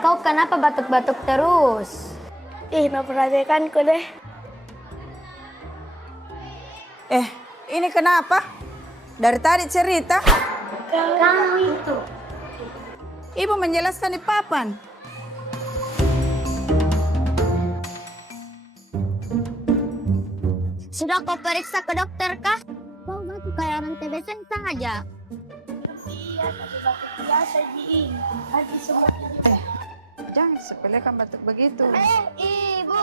Kau kenapa batuk-batuk terus? Memperhatikanku deh. Ini kenapa? Dari tadi cerita. Kamu itu. Ibu menjelaskan di papan. Sudah kau periksa ke dokter kah? Kau batuk kayak orang TBC saja. Iya, tapi batuk biasa, Ji. Tadi seperti Jangan sepelekan batuk begitu. Ibu.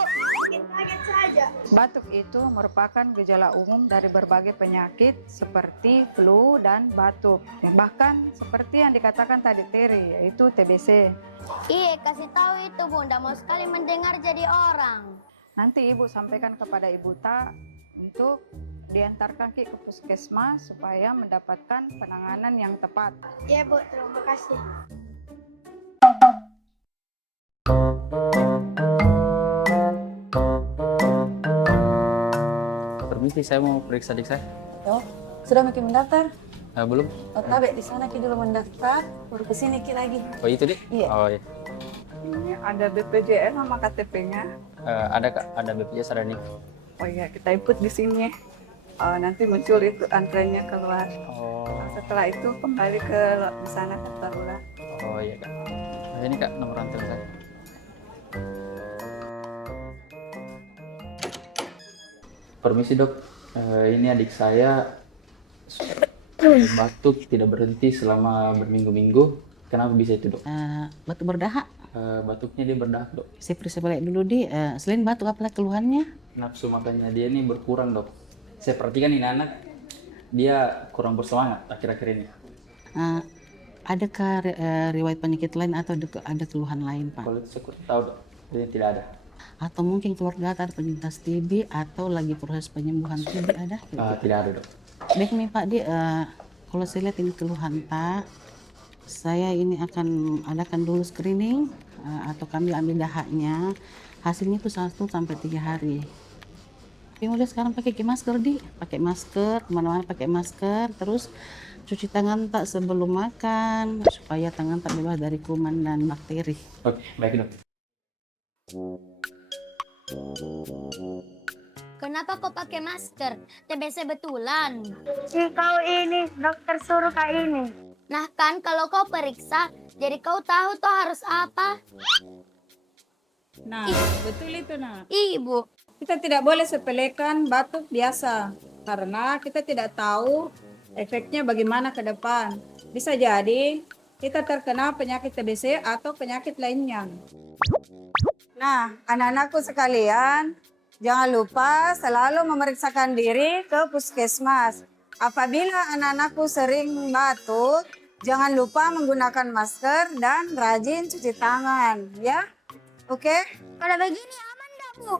kaget saja. Batuk itu merupakan gejala umum dari berbagai penyakit seperti flu dan batuk. Bahkan seperti yang dikatakan tadi Terry, yaitu TBC. Iya, kasih tahu itu Bunda, mau sekali mendengar jadi orang. Nanti Ibu sampaikan kepada Ibu Ta untuk diantarkan ke puskesmas supaya mendapatkan penanganan yang tepat. Iya, Bu, terima kasih. Permisi, saya mau periksa adik saya. Oh, sudah makin mendaftar? Belum? Oh, tabe di sana kita dulu mendaftar, baru kesini kita lagi. Oh itu deh? Iya. Oh iya. Ini ada BPJS sama KTP-nya. Ada Kak, ada BPJS ada nih. Oh iya, kita input di sini. Nanti muncul itu antreannya keluar. Oh, Setelah itu kembali ke di sana daftar ulang. oh iya Kak. Nah, ini Kak nomor antrean saya. Permisi dok, ini adik saya batuk tidak berhenti selama berminggu-minggu. Kenapa bisa itu dok? Batuk berdahak. Batuknya dia berdahak dok. Saya periksa balik dulu di. Selain batuk apa keluhannya? Nafsu makannya dia ini berkurang dok. Saya perhatikan ini anak, dia kurang bersemangat akhir-akhir ini. Adakah riwayat penyakit lain atau ada keluhan lain Pak? Kalau itu saya kurang tahu dok, dia tidak ada. Atau mungkin keluarga ada penyintas TB atau lagi proses penyembuhan TB ada? Tidak ada dok. Baik nih Pak Di, kalau saya lihat ini keluhan Tak, saya ini akan adakan dulu screening atau kami ambil dahaknya. Hasilnya itu 1 sampai 3 hari. Tapi mulai sekarang pakai masker Di, pakai masker kemana-mana pakai masker, terus cuci tangan Tak sebelum makan supaya tangan Tak bebas dari kuman dan bakteri. Oke, baik dok. Kenapa kau pakai masker? TBC betulan. Kau ini, dokter suruh kak ini. Nah kan kalau kau periksa, jadi kau tahu toh harus apa. Nah, betul itu nah. Ibu. Kita tidak boleh sepelekan batuk biasa karena kita tidak tahu efeknya bagaimana ke depan. Bisa jadi kita terkena penyakit TBC atau penyakit lainnya. Nah, anak-anakku sekalian, jangan lupa selalu memeriksakan diri ke puskesmas. Apabila anak-anakku sering batuk, jangan lupa menggunakan masker dan rajin cuci tangan, ya. Oke? Kalau begini aman dah Bu.